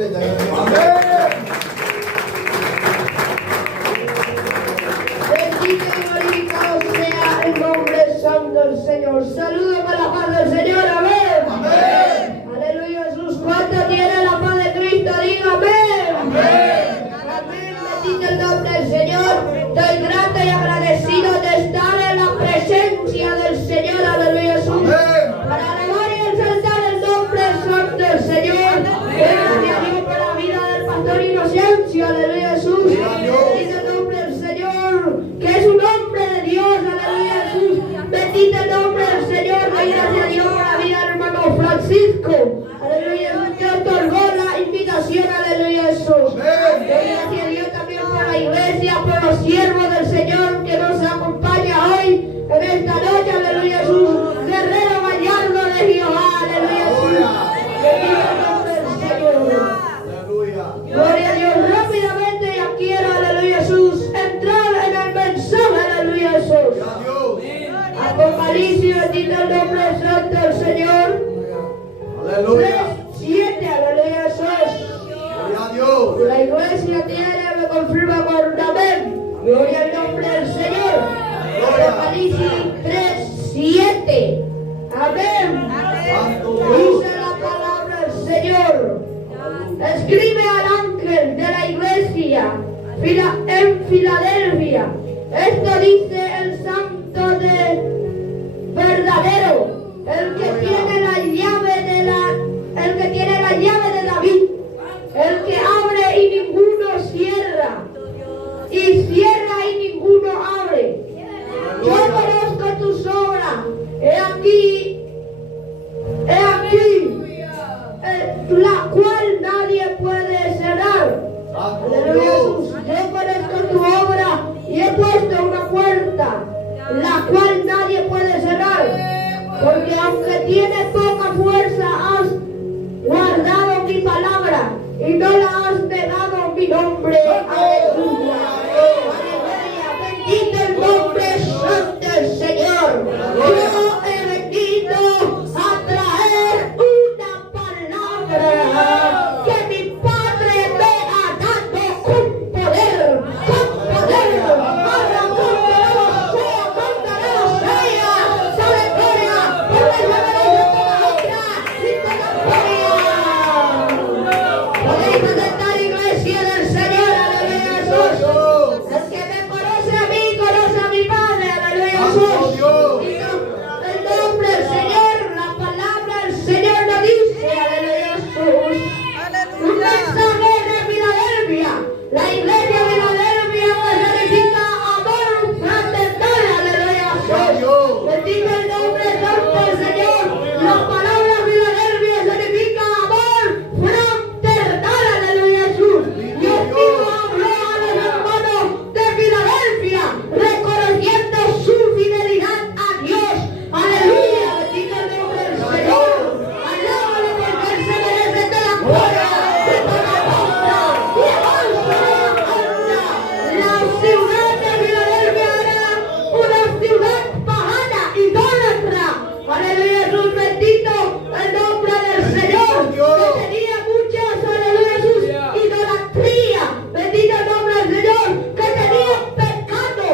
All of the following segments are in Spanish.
Bendito y glorificado sea el nombre santo del Señor. Saludo con la paz del Señor. Amén. Amén. Aleluya, Jesús. ¿Cuánto tiene la paz de Cristo? Diga amén. Amén. Amén. Bendito el nombre del Señor. Estoy grato y agradecido de estar en la presencia del Señor. Aleluya, Jesús. Amén. Para alabar y exaltar el nombre santo del Señor. Gracias a Dios por la vida del pastor Inocencio. Aleluya, Jesús. Bendito el nombre del Señor, que es un hombre de Dios. Aleluya, Jesús. Bendito el nombre del Señor. Doy gracias a Dios por la vida del hermano Francisco. Aleluya, Jesús, que otorgó la invitación. Aleluya, Jesús. Doy gracias a Dios también por la iglesia, por los siervos del Señor que nos acompaña hoy en esta noche. Aleluya, Jesús. Guerrero Gallardo de Jehová. Aleluya, Jesús. Bendito el nombre del Señor. Gloria a Dios. Rápidamente ya quiero, aleluya, Jesús, entrar en el mensaje. Aleluya, Jesús. Apocalipsis, bendito el nombre santo del Señor. 3:7, aleluya, Jesús. La iglesia tiene, me confirma por amén. Gloria al nombre del Señor. Apocalipsis 3:7. Amén. Dice la palabra del Señor. Escribe al ángel de la iglesia en Filadelfia. Esto dice el santo de verdadero, el que tiene la llave de David, el que abre y ninguno cierra, y cierra y ninguno abre. Yo conozco tus obras. He aquí, la cual nadie puede cerrar. Aleluya, Jesús. Yo conozco tu obra y he puesto una puerta, la cual nadie puede cerrar. Porque aunque tienes poca fuerza, has guardado mi palabra y no la has negado mi nombre. Aleluya. Aleluya. Bendito el nombre santo del Señor. Yo he venido a traer una palabra que mi Padre me ha dado con poder, para contarlo sea, sobre gloria, por la llave de toda otra y toda gloria. Podéis aceptar, iglesia del Señor, aleluya, Jesús. El que me conoce a mí, conoce a mi Padre, aleluya, Jesús. El nombre del Señor, la palabra del Señor nos dice, aleluya, Jesús. Un mensaje de Filadelfia, la iglesia de Filadelfia que significa amor fraternal, aleluya, Jesús. Bendito el nombre santo del Señor. La palabra Filadelfia significa amor fraternal, aleluya, Jesús. Y Dios habló a los hermanos de Filadelfia, reconociendo su fidelidad a Dios. Aleluya, bendito el nombre del Señor. Alábalo porque Él se merece toda la gloria y toda la honra y el honra. La ciudad de Filadelfia era una ciudad pagana, idólatra. Aleluya, Jesús, bendito el nombre del Señor. Que tenía muchas, aleluya, Jesús, idolatría. Bendito el nombre del Señor. Que tenía pecado,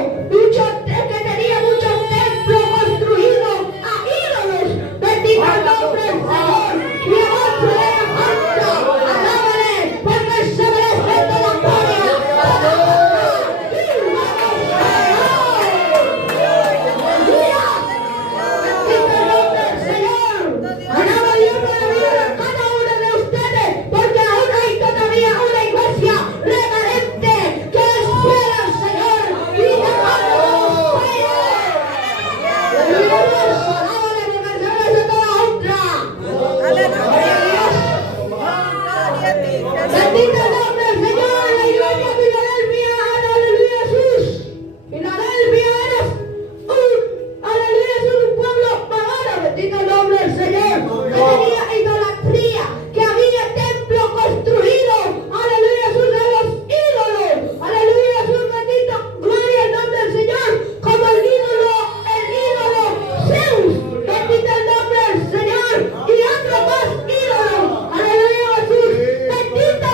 que tenía muchos templos construidos a ídolos. Bendito el nombre del Señor. Y el hombre de la falta, alábale, porque Él se merece toda la gloria, toda la honra y la aleluya. Bendito el nombre del Señor. Alaba a Dios por la vida de cada uno de ustedes, porque aún hay todavía una iglesia remanente que espera al Señor y llamando a los Aleluya, alábale, porque Él se merece toda la honra. Bendito el nombre del Señor, la iglesia de Filadelfia, aleluya, Jesús. Filadelfia era aleluya, Jesús, un pueblo pagano, bendito el nombre del Señor, que tenía idolatría, que había templo construido, aleluya, Jesús, de los ídolos, aleluya, Jesús, bendito, gloria al nombre del Señor, como el ídolo Zeus, bendito el nombre del Señor, y otro más ídolo, aleluya, Jesús, bendito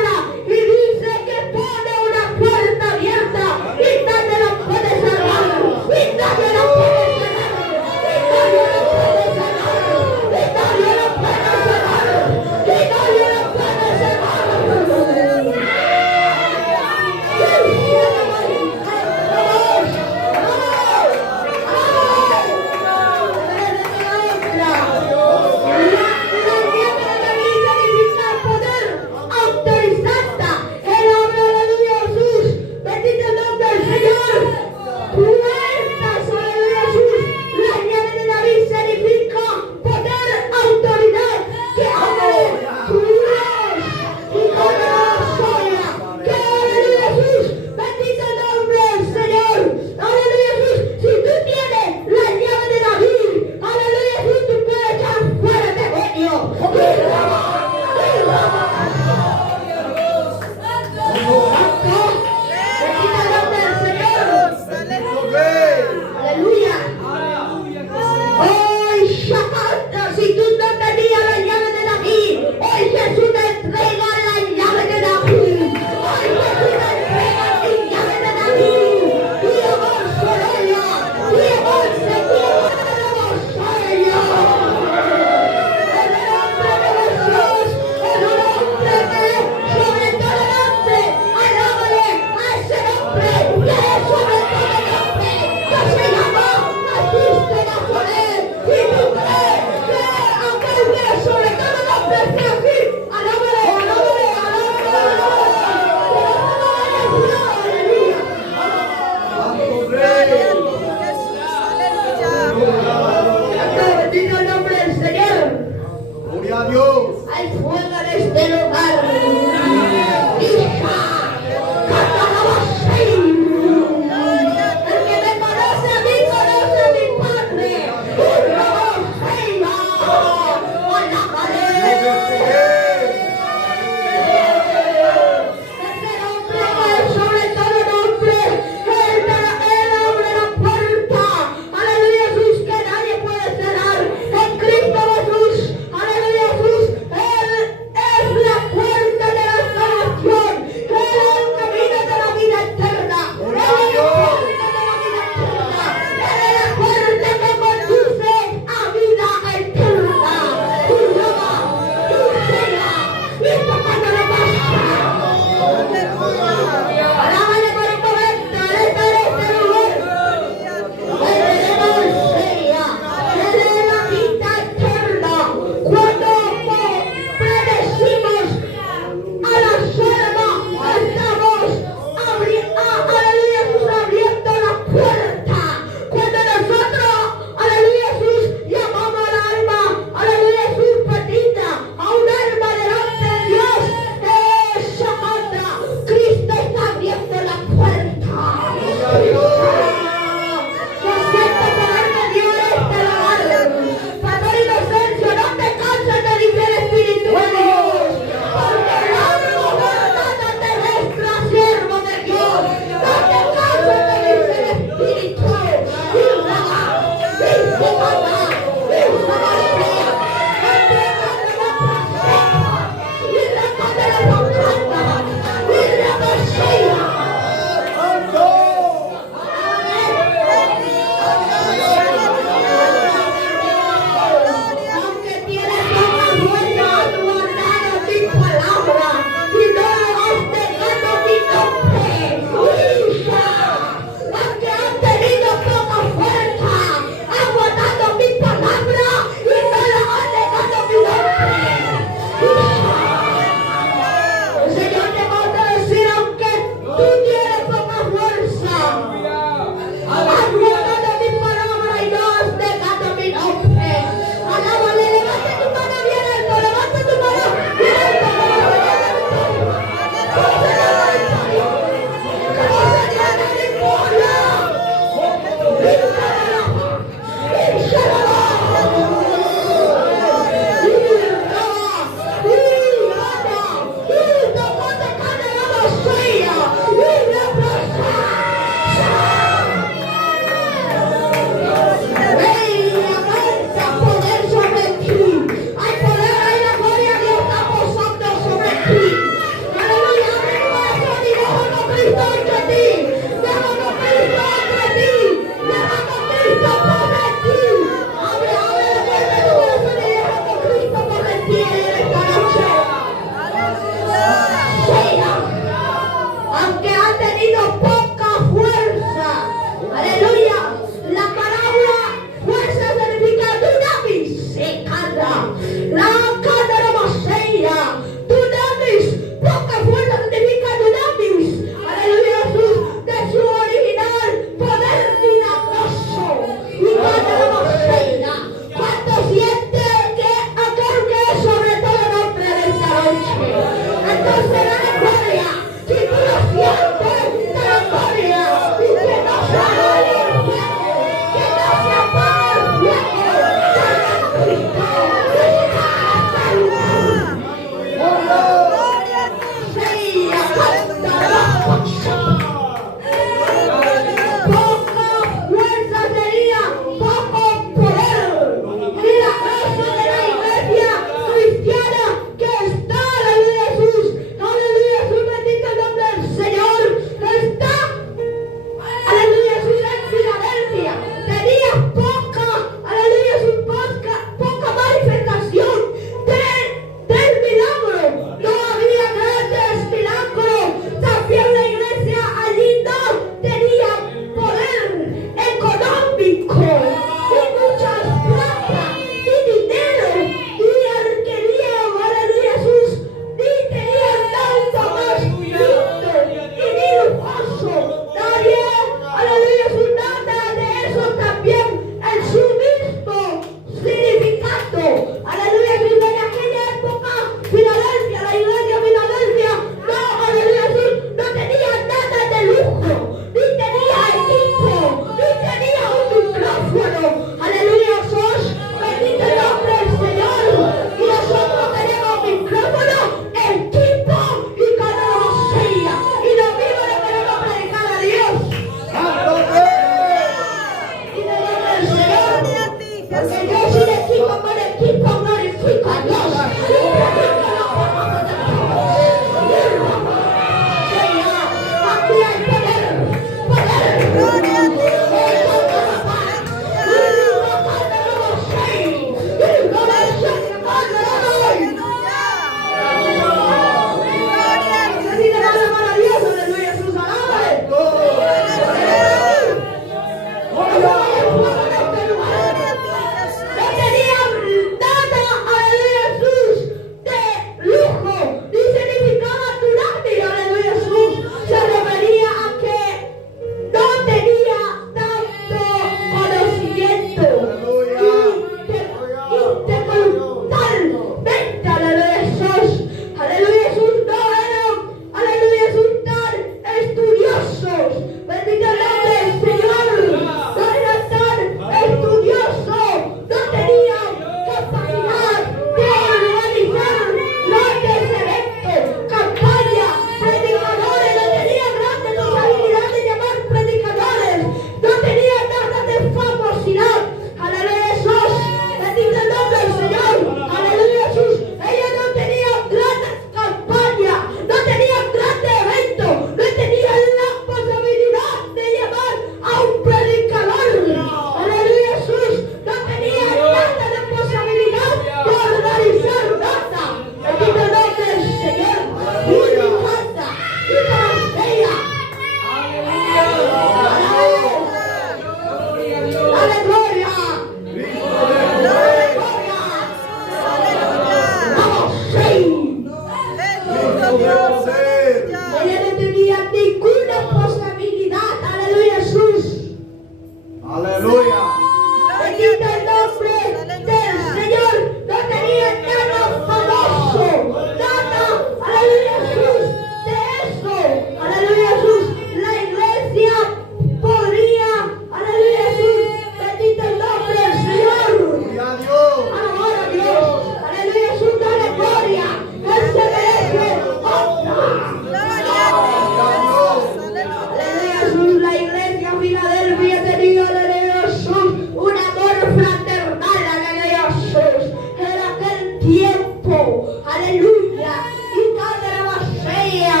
Jesús, la iglesia Filadelfia tenía, aleluya Jesús, un amor fraternal, aleluya Jesús, en aquel tiempo, aleluya, y cada vasella.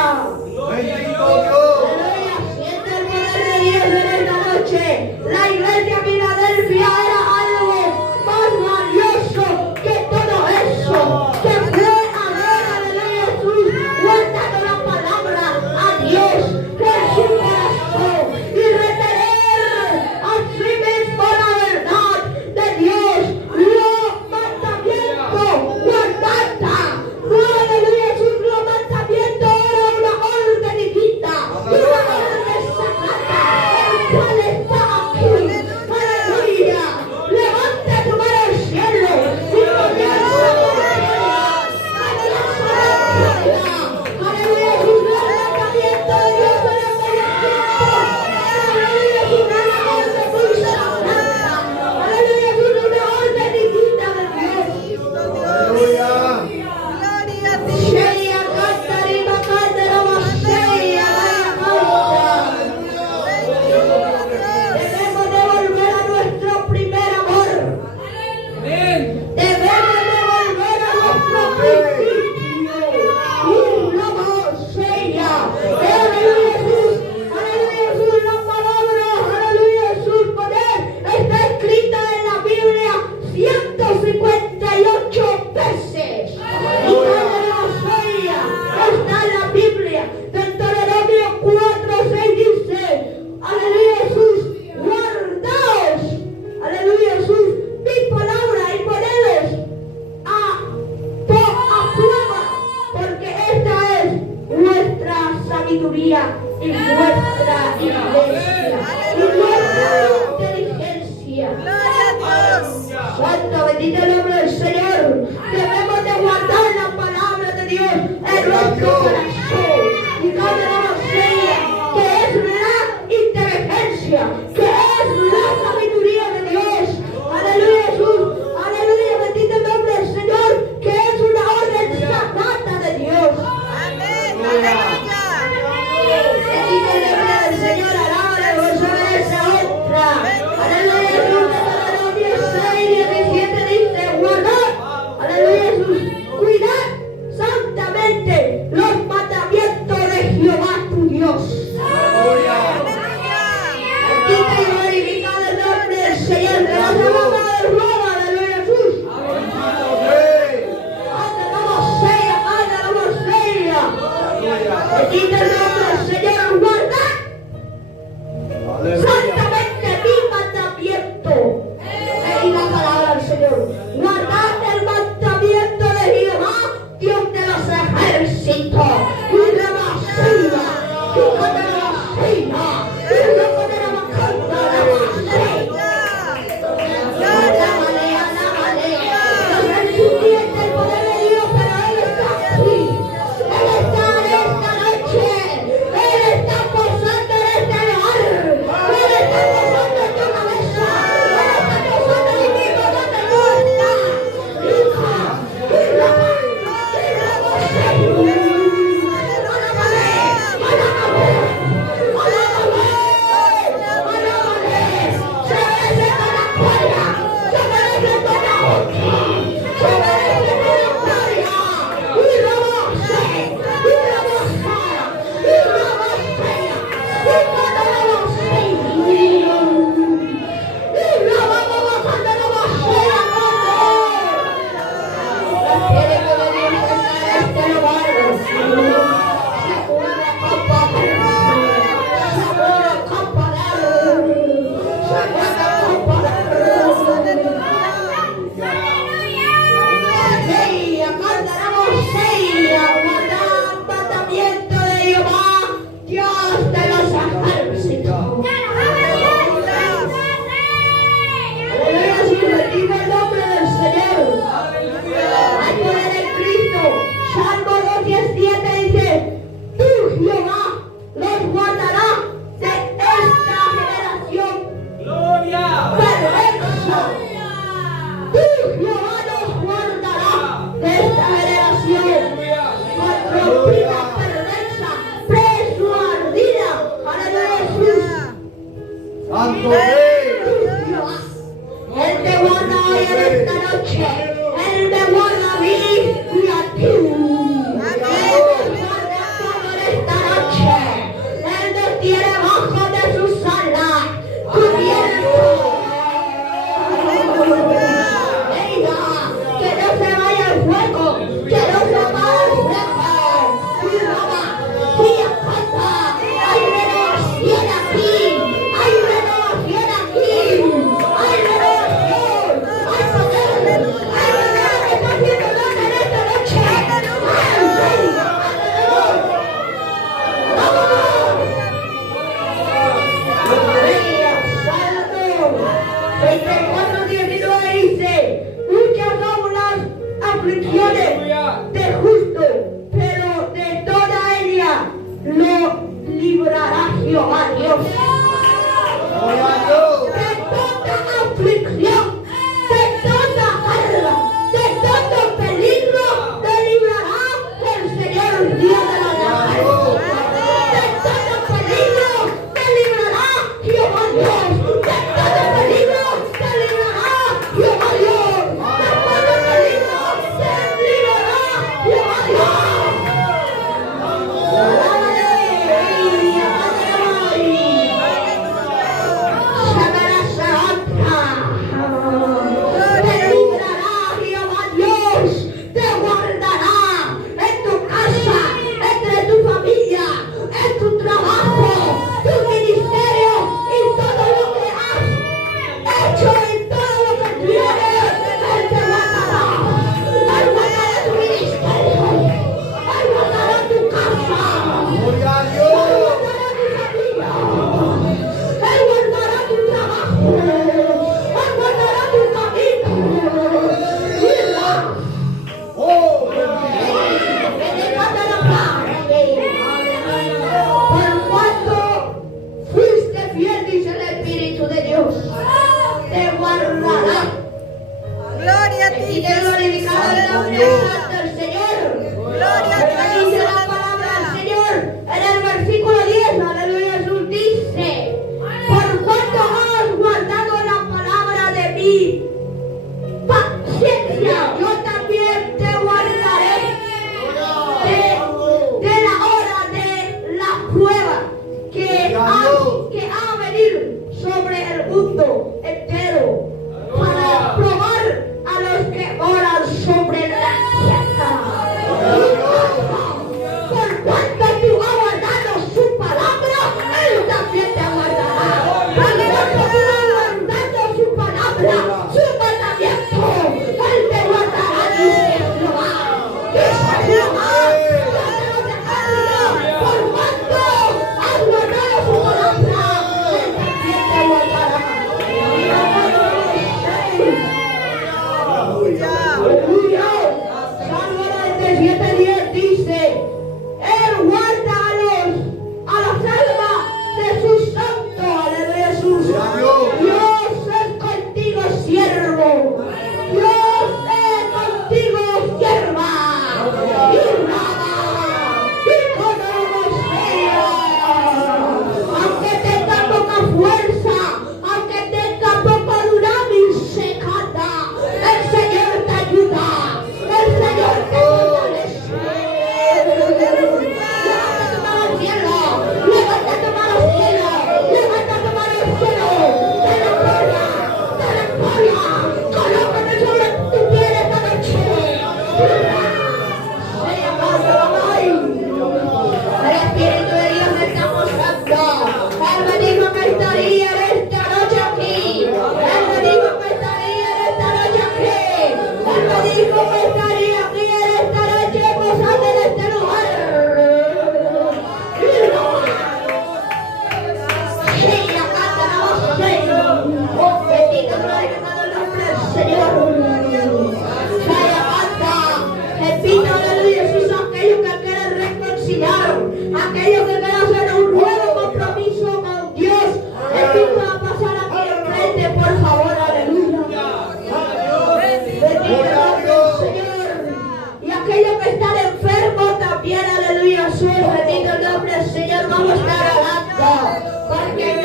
Bendito Dios. Aleluya, siente el poder de Dios en esta noche. La iglesia Filadelfia era algo más valioso que todo eso. Que fue a ver, aleluya Jesús, guardando la palabra a Dios en su corazón y retener Él te guarda hoy en esta noche. Él me guarda a mí y a ti. Él te guarda todo en esta noche. Él nos tiene bajo de sus alas, cubiertos. Venga, que no se vaya el fuego, que no se apague el fuego. Y roba, y acata. Hay renovación aquí. Hay renovación aquí. Hay renovación. Hay poder. Hay poder que está haciendo nada en esta noche. Dice, muchas son las aflicciones del justo, pero de toda ella lo librará Jehová Dios. De toda aflicción, de toda carga, de todo peligro, te librará el Señor el día de la noche. De todo peligro, te librará Jehová Dios. De todo peligro, te librará Jehová Dios. De todo peligro, te librará Jehová Dios.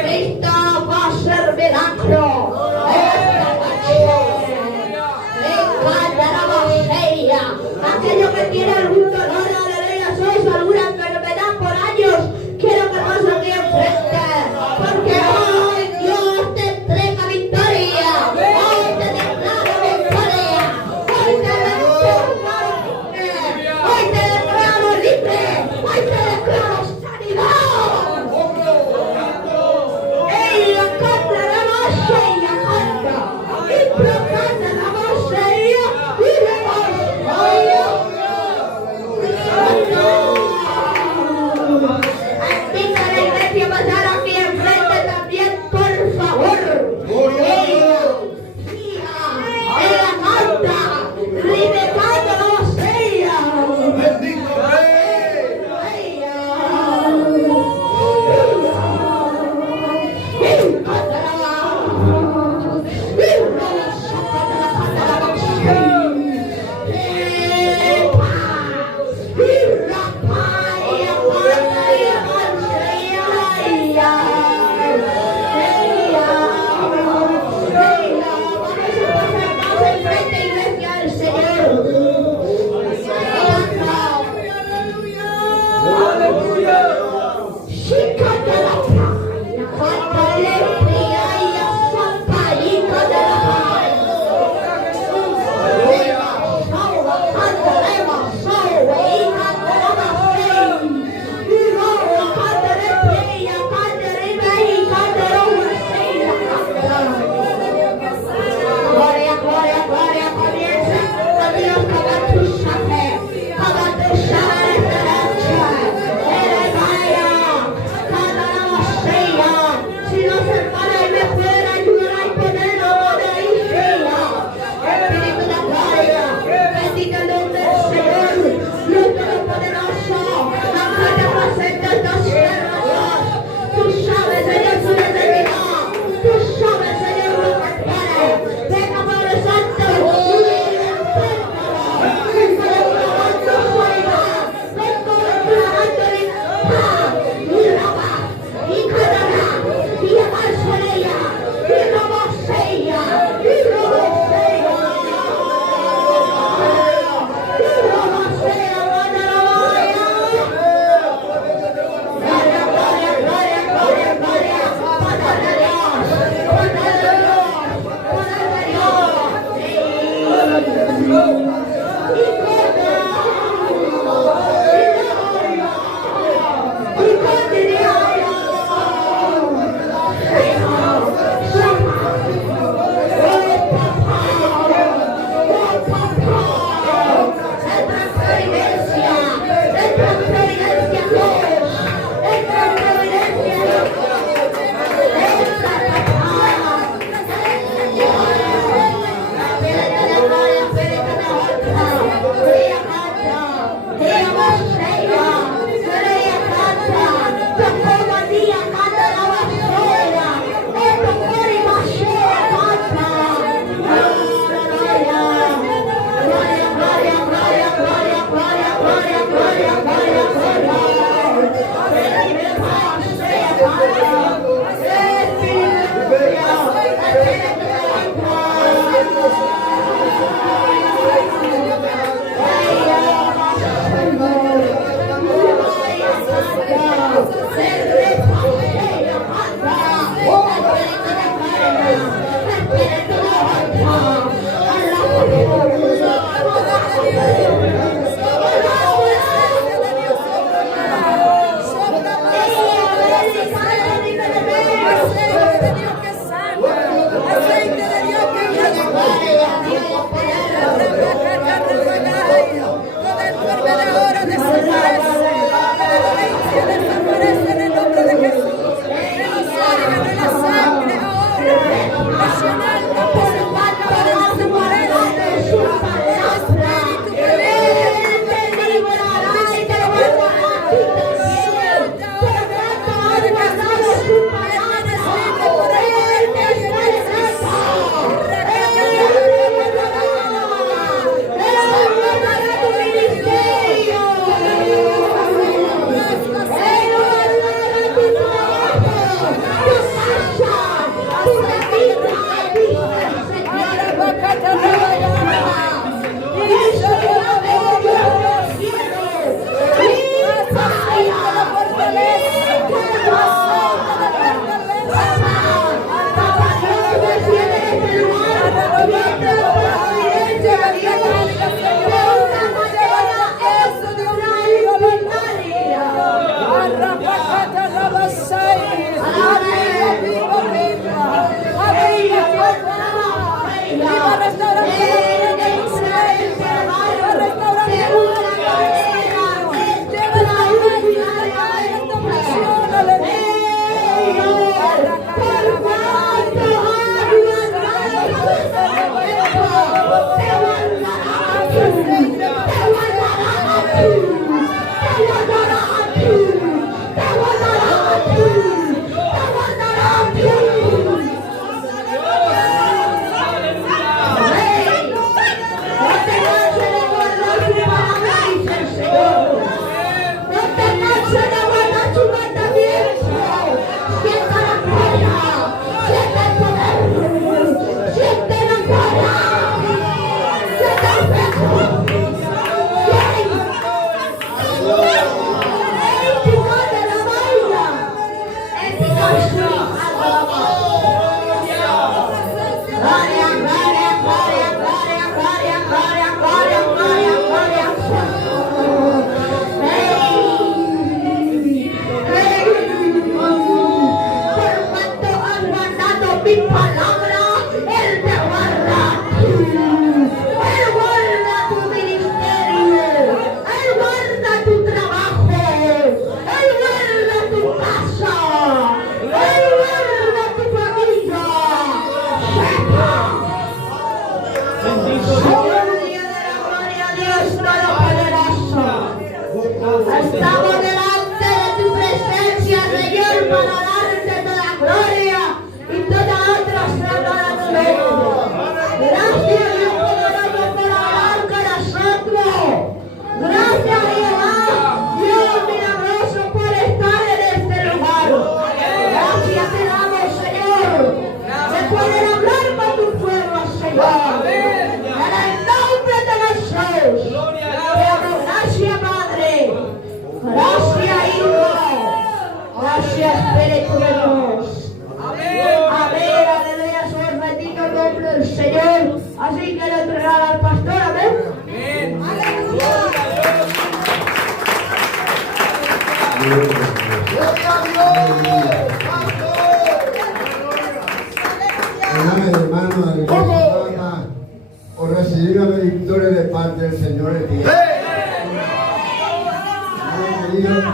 Cristo nostro. Aquello que tiene algún dolor, aleluya, sois alguna enfermedad por años, quiero que pases aquí enfrente, porque hoy Dios te entrega victoria, hoy te declaro victoria, hoy te declaro libre, hoy te declaro sanidad. Ella canta la voz, ella canta, y proclama la voz, ella, y la voz, ella. mi palabra, Él te guarda. Él guarda tu ministerio, Él guarda tu trabajo, Él guarda tu casa, Él guarda tu familia. Gloria a Dios Todopoderoso. Estamos delante de tu presencia, Señor, para darte toda gloria y toda otra gloria. Gracias, Dios poderoso, por hablar con nosotros. Gracias, Jehová, Dios milagroso, por estar en este lugar. Gracias te damos, Señor, de poder hablar con tu pueblo, Señor. En el nombre de Jesús. Gracias, Padre. Gracias, Hijo. Gracias, Espíritu de Dios. Amén, aleluya, soy bendito el nombre del Señor. Así que le entregará al pastor, amén. Gloria a Dios. Hermano, aleluya, por recibir la victoria de parte del Señor el día.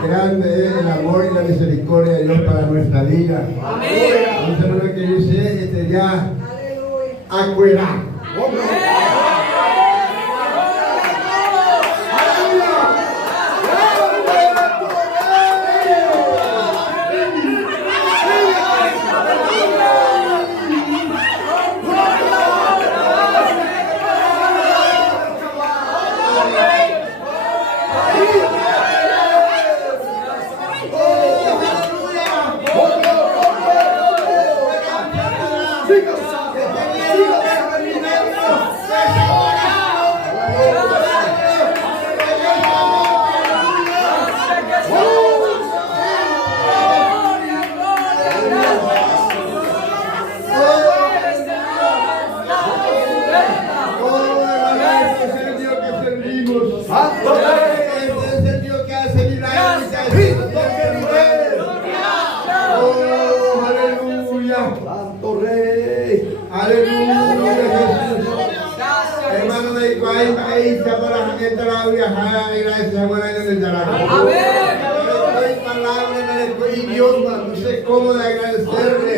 Grande es el amor y la misericordia de Dios para nuestra vida. Entonces, lo que dice este día, acuerda. Santo Rey. Aleluya, Jesús. Hermano de Icuay, ahí se para la gente la viajada y la esa buena en el Yaraco. Hay palabras en el idioma, no sé cómo de agradecerle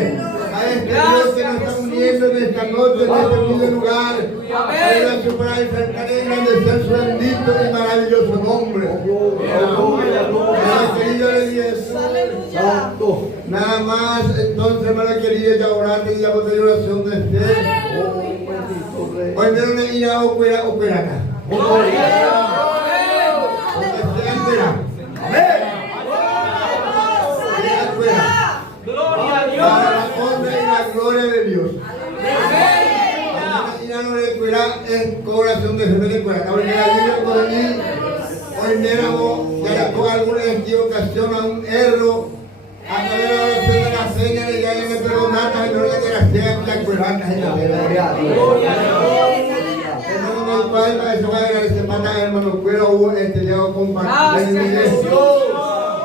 a este Dios que nos está uniendo en esta noche, en este humilde lugar. Ayuda a superar y cercanía y engrandecer su bendito y maravilloso nombre. Querido de Jesús. Santo. Nada más, entonces, hermano querido, ya orarte y ya voy a pedir oración de usted. Hoy me una ira opera acá. Gloria a Dios. Para la honra y la gloria de Dios. La no recuerda es corazón de fe de cuerda. Ahora la Biblia por allí, hoy me ya con alguna equivocación a un error. A través de la oración de la seña de ya me perdonaste, y no le desgracias la cuerda. Gloria a Dios. Hermano, mi padre, para eso va a agradecer para hermano, pero hubo este día compartir en mi iglesia.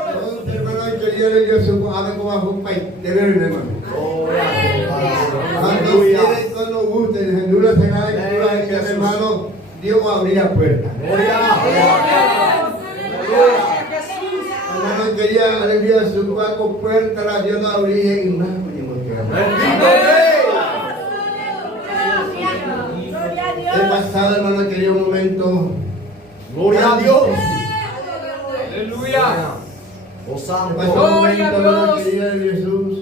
Entonces, hermano, querido de Dios, hagan como bajo un país. Debe venir, hermano. Cuando ustedes, cuando gusten, en Honduras se gana que hermano, Dios va a abrir la puerta. Hermano, quería aleluya su cuatro puertas, la Dios no abría y más. He pasado, hermano, querido un momento. Gloria a Dios. Aleluya. Oh He Santo. pasado un Gloria a momento, hermano, Dios. querido de Jesús.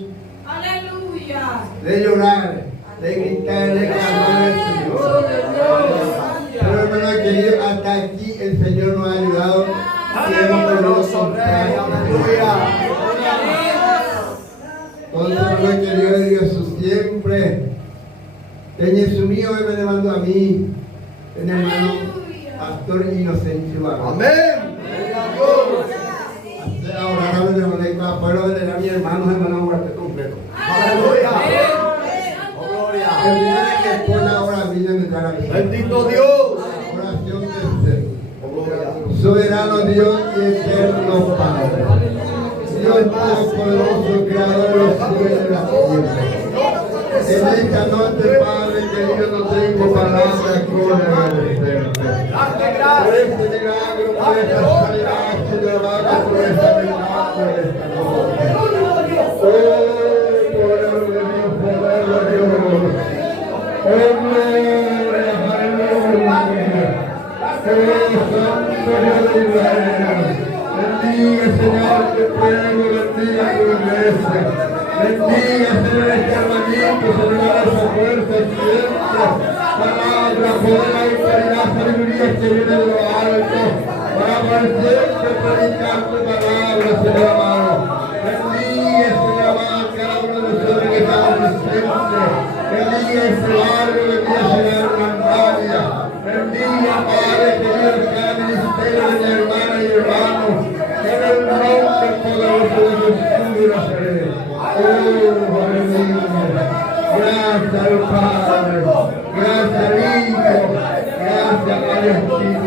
Aleluya. De llorar, de gritar, de clamar al Señor. Pero hermano querido, hasta aquí el Señor nos ha ayudado. Poderoso Rey. Aleluya. Entonces, hermano querido de Jesús, siempre en Jesús mío me demando a mí, en hermano Pastor Inocencio Barra. Amén. Gloria a Dios. Ahora ahora me mandé para pueblo de mi hermano Guarte completo. Aleluya. Oh, gloria. El día que por la hora vine mi cara. Bendito Dios. Oración de fe. Oh, gloria. Soberano Dios y eterno Padre. Dios Todopoderoso, Creador de los cielos y de la tierra. En esta noche, Padre querido, no tengo palabras que agradecerte. Por este milagro, por esta sanidad, Señor, amado, por esta milagro de esta noche. Oh, poder de Dios, poder de Dios. Oh, gloria, aleluya. Oh, santo Dios de Israel. Bendiga, Señor, tu pueblo, bendiga tu iglesia. Bendiga, Señor, este hermanito, Señor, esa fuerza siempre. Palabra, poder, autoridad, sabiduría que viene de lo alto. Para siempre predicar tu palabra, Señor amado. Bendiga, Señor amado, cada uno de nosotros que estamos presentes. Bendiga ese barrio, bendiga, Señor, Mandalia. Bendiga, Padre, querido, cada ministerio de mi hermana y hermano. En el nombre poderoso de Jesús de Nazaret. Oh, aleluya. Gracias al Padre. Gracias al Hijo. Gracias al Espíritu.